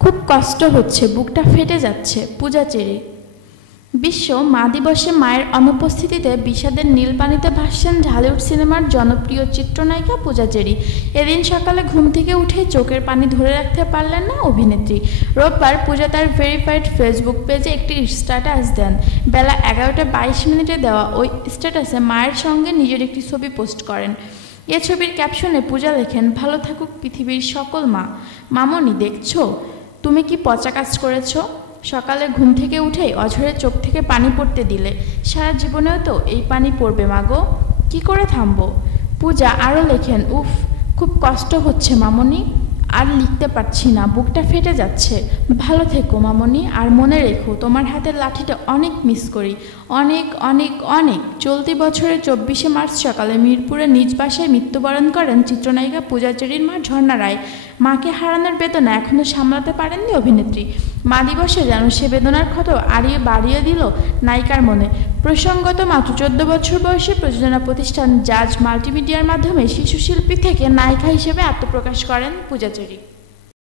খুব কষ্ট হচ্ছে, বুকটা ফেটে যাচ্ছে। পূজাচেরি। বিশ্ব মা দিবসে মায়ের অনুপস্থিতিতে বিষাদের নীল পানিতে ভাসছেন ঢালিউড সিনেমার জনপ্রিয় চিত্রনায়িকা পূজাচেরি। এদিন সকালে ঘুম থেকে উঠে চোখের পানি ধরে রাখতে পারলেন না অভিনেত্রী। রোববার পূজা তার ভেরিফাইড ফেসবুক পেজে একটি স্ট্যাটাস দেন। বেলা 11:22 দেওয়া ওই স্ট্যাটাসে মায়ের সঙ্গে নিজের একটি ছবি পোস্ট করেন। এ ছবির ক্যাপশনে পূজা লেখেন, ভালো থাকুক পৃথিবীর সকল মা। মামনি, দেখছো তুমি কি পচা কাজ করেছো? সকালে ঘুম থেকে উঠেই অঝরে চোখ থেকে পানি পড়তে দিলে। সারা জীবনেও তো এই পানি পড়বে মাগো, কি করে থামবো? পূজা আরও লেখেন, উফ, খুব কষ্ট হচ্ছে মামনি, আর লিখতে পারছি না, বুকটা ফেটে যাচ্ছে। ভালো থেকো মামনি, আর মনে রেখো তোমার হাতের লাঠিটা অনেক মিস করি, অনেক অনেক অনেক। চলতি বছরের 24শে মার্চ সকালে মিরপুরে নিজ বাসায় মৃত্যুবরণ করেন চিত্রনায়িকা পূজাচেরির মা ঝর্ণা রায়। মাকে হারানোর বেদনা এখনও সামলাতে পারেননি অভিনেত্রী। মা দিবসে যেন সে বেদনার ক্ষত বাড়িয়ে দিল নায়িকার মনে। প্রসঙ্গত মাত্র 14 বছর বয়সে প্রযোজনা প্রতিষ্ঠান জাজ মাল্টিমিডিয়ার মাধ্যমে শিশুশিল্পী থেকে নায়িকা হিসেবে আত্মপ্রকাশ করেন পূজাচেরি।